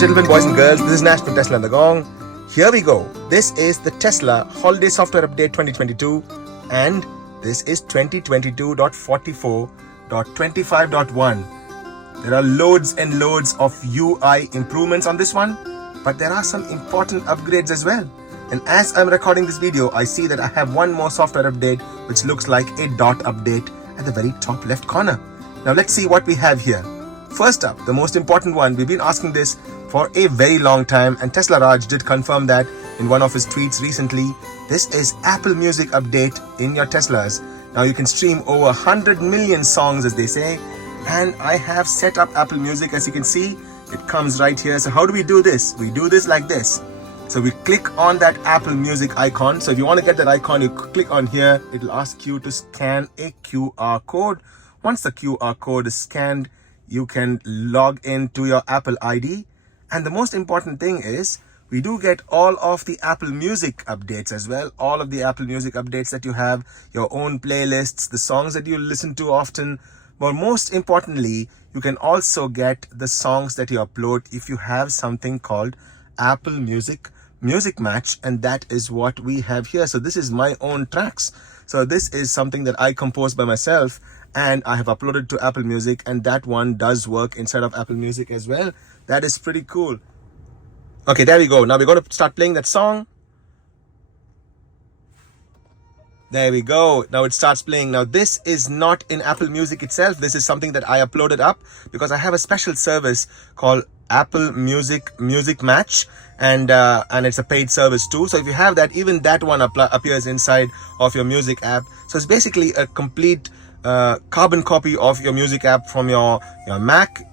and gentlemen, boys and girls, this is Nash from Tesla and the Gong. Here we go. This is the Tesla Holiday Software Update 2022 and this is 2022.44.25.1. There are loads and loads of UI improvements on this one, but there are some important upgrades as well. And as I'm recording this video, I see that I have one more software update which looks like a dot update at the very top left corner. Now let's see what we have here. First up, the most important one, we've been asking this for a very long time and Tesla Raj did confirm that in one of his tweets recently. This is Apple Music update in your Teslas. Now you can stream over 100 million songs, as they say, and I have set up Apple Music. As you can see, it comes right here. So how do we do this? We do this like this. So we click on that Apple Music icon. So if you want to get that icon, you click on here. It'll ask you to scan a QR code. Once the QR code is scanned, you can log into your Apple ID. And the most important thing is we do get all of the Apple Music updates as well. All of the Apple Music updates that you have, your own playlists, the songs that you listen to often. But most importantly, you can also get the songs that you upload if you have something called Apple Music Match, and that is what we have here. So this is my own tracks. So this is something that I composed by myself and I have uploaded to Apple Music, and that one does work inside of Apple Music as well. That is pretty cool. Okay, there we go. Now we're going to start playing that song. There we go. Now it starts playing. Now this is not in Apple Music itself. This is something that I uploaded up because I have a special service called Apple Music Match, and it's a paid service too. So if you have that, even that one appears inside of your music app. So it's basically a complete carbon copy of your music app from your Mac,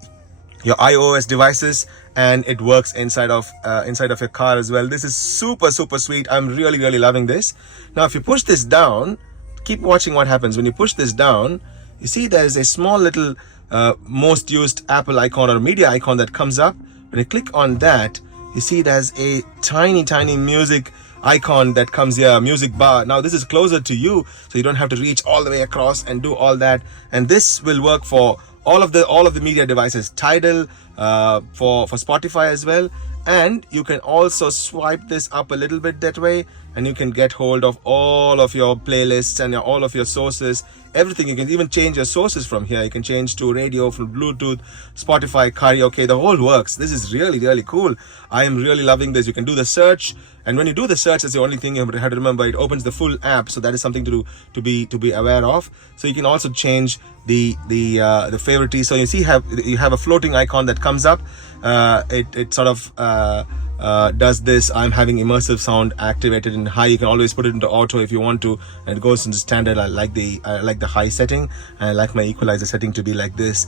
your iOS devices, and it works inside of your car as well. This is super sweet. I'm really loving this. Now if you push this down, keep watching what happens. When you push this down, you see there's a small little most used Apple icon or media icon that comes up. When you click on that, you see there's a tiny music icon that comes here, music bar. Now this is closer to you, so you don't have to reach all the way across and do all that. And this will work for all of the media devices, Tidal, for Spotify as well. And you can also swipe this up a little bit that way, and you can get hold of all of your playlists and all of your sources, everything. You can even change your sources from here. You can change to radio, from Bluetooth, Spotify, karaoke, the whole works. This is really cool. I am really loving this. You can do the search, and when you do the search, that's the only thing you have to remember. It opens the full app, so that is something to be aware of. So you can also change the favorites. So you see you have a floating icon that comes up. It sort of does this. I'm having immersive sound activated in high. You can always put it into auto if you want to, and it goes into standard. I like the high setting, and I like my equalizer setting to be like this.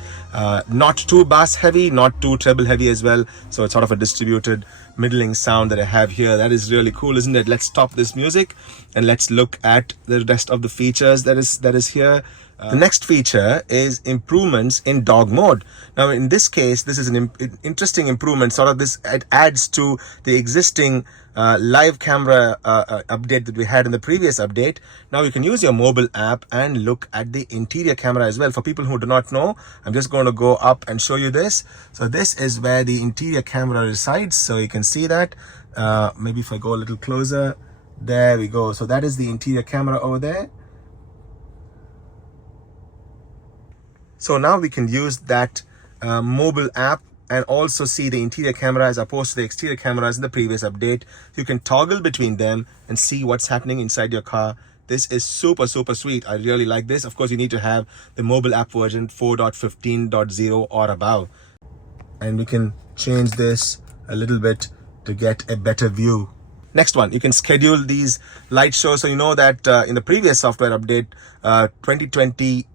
Not too bass heavy, not too treble heavy as well. So it's sort of a distributed middling sound that I have here. That is really cool, isn't it? Let's stop this music and let's look at the rest of the features that is here. The next feature is improvements in dog mode. Now in this case, this is an interesting improvement. Sort of this, it adds to the existing live camera update that we had in the previous update. Now you can use your mobile app and look at the interior camera as well. For people who do not know, I'm just going to go up and show you this. So this is where the interior camera resides. So you can see that. Maybe if I go a little closer, there we go. So that is the interior camera over there. So now we can use that mobile app and also see the interior camera as opposed to the exterior cameras in the previous update. You can toggle between them and see what's happening inside your car. This is super sweet. I really like this. Of course, you need to have the mobile app version 4.15.0 or above. And we can change this a little bit to get a better view. Next one, you can schedule these light shows. So you know that in the previous software update, 2021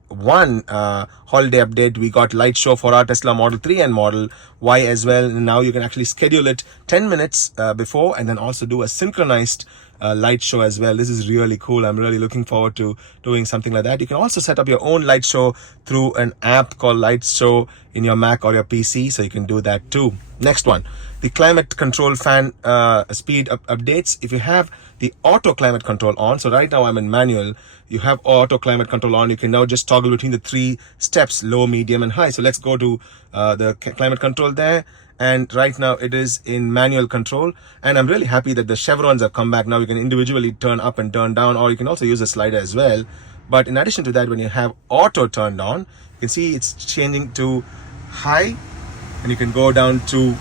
holiday update, we got light show for our Tesla Model 3 and Model Y as well. And now you can actually schedule it 10 minutes before, and then also do a synchronized light show as well. This is really cool. I'm really looking forward to doing something like that. You can also set up your own light show through an app called Light Show in your Mac or your PC, so you can do that too. Next one, the climate control fan speed updates. If you have the auto climate control on, so right now I'm in manual, you have auto climate control on, you can now just toggle between the 3 steps, low, medium and high. So let's go to the climate control there, and right now it is in manual control. And I'm really happy that the chevrons have come back. Now you can individually turn up and turn down, or you can also use a slider as well. But in addition to that, when you have auto turned on, you can see it's changing to high, and you can go down to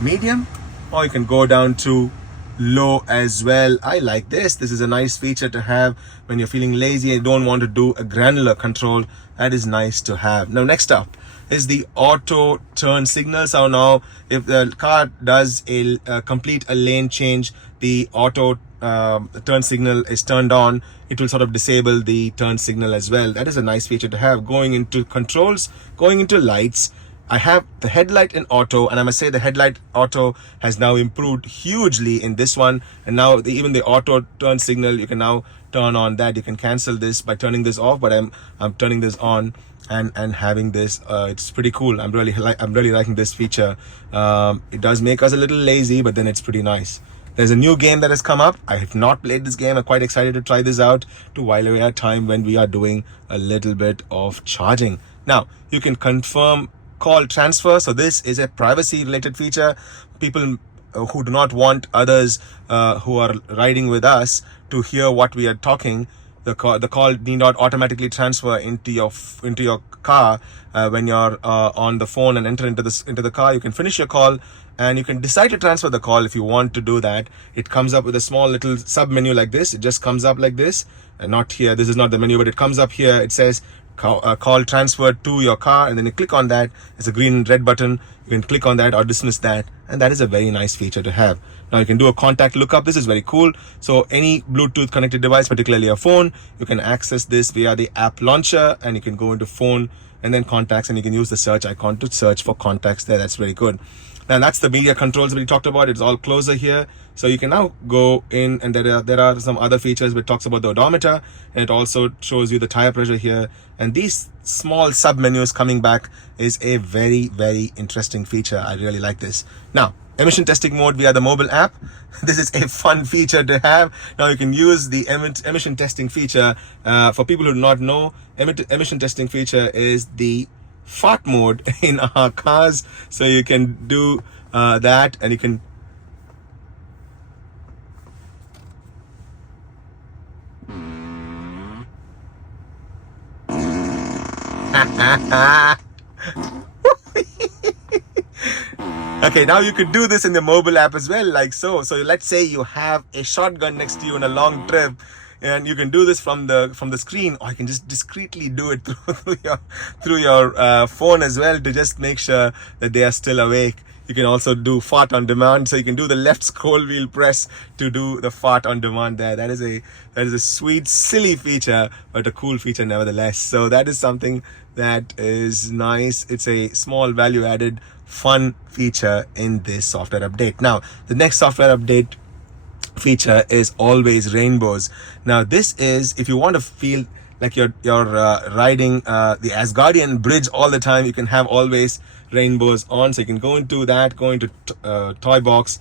medium, or you can go down to low as well. I like this. This is a nice feature to have when you're feeling lazy and don't want to do a granular control. That is nice to have. Now next up is the auto turn signal. So now if the car does a complete a lane change, the auto turn signal is turned on, it will sort of disable the turn signal as well. That is a nice feature to have. Going into controls, going into lights, I have the headlight in auto, and I must say the headlight auto has now improved hugely in this one. And now even the auto turn signal, you can now turn on that. You can cancel this by turning this off, but I'm turning this on and having this. It's pretty cool. I'm really liking this feature. It does make us a little lazy, but then it's pretty nice. There's a new game that has come up. I have not played this game. I'm quite excited to try this out to while away our time when we are doing a little bit of charging. Now, you can confirm call transfer. So this is a privacy related feature. People who do not want others who are riding with us to hear what we are talking, the call need not automatically transfer into your car. When you're on the phone and enter into the car, you can finish your call and you can decide to transfer the call if you want to do that. It comes up with a small little sub menu like this. It just comes up like this, and not here. This is not the menu, but it comes up here. It says call transferred to your car, and then you click on that. It's a green and red button. You can click on that or dismiss that, and that is a very nice feature to have. Now you can do a contact lookup. This is very cool. So any Bluetooth connected device, particularly a phone, you can access this via the app launcher, and you can go into phone and then contacts, and you can use the search icon to search for contacts there. That's very good. Now that's the media controls we talked about. It's all closer here. So you can now go in, and there are some other features which talks about the odometer, and it also shows you the tire pressure here. And these small sub menus coming back is a very, very interesting feature. I really like this. Now, emission testing mode via the mobile app. This is a fun feature to have. Now you can use the emission testing feature. For people who do not know, emission testing feature is the fart mode in our cars. So you can do that, and you can okay, now you could do this in the mobile app as well, like so. So let's say you have a shotgun next to you on a long trip, and you can do this from the screen, or you can just discreetly do it through your phone as well, to just make sure that they are still awake. You can also do fart on demand, so you can do the left scroll wheel press to do the fart on demand there. That is a sweet, silly feature, but a cool feature nevertheless. So that is something that is nice. It's a small value added fun feature in this software update. Now, the next software update feature is always rainbows. Now this is if you want to feel like you're riding the Asgardian bridge all the time, you can have always rainbows on. So you can go into that, go into toy box,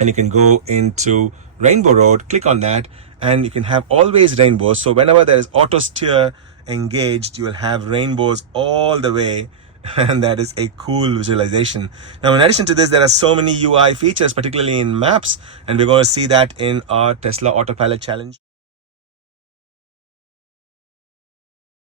and you can go into rainbow road, click on that, and you can have always rainbows. So whenever there is auto steer engaged, you will have rainbows all the way. And that is a cool visualization. Now, in addition to this, there are so many UI features, particularly in maps, and we're going to see that in our Tesla Autopilot challenge.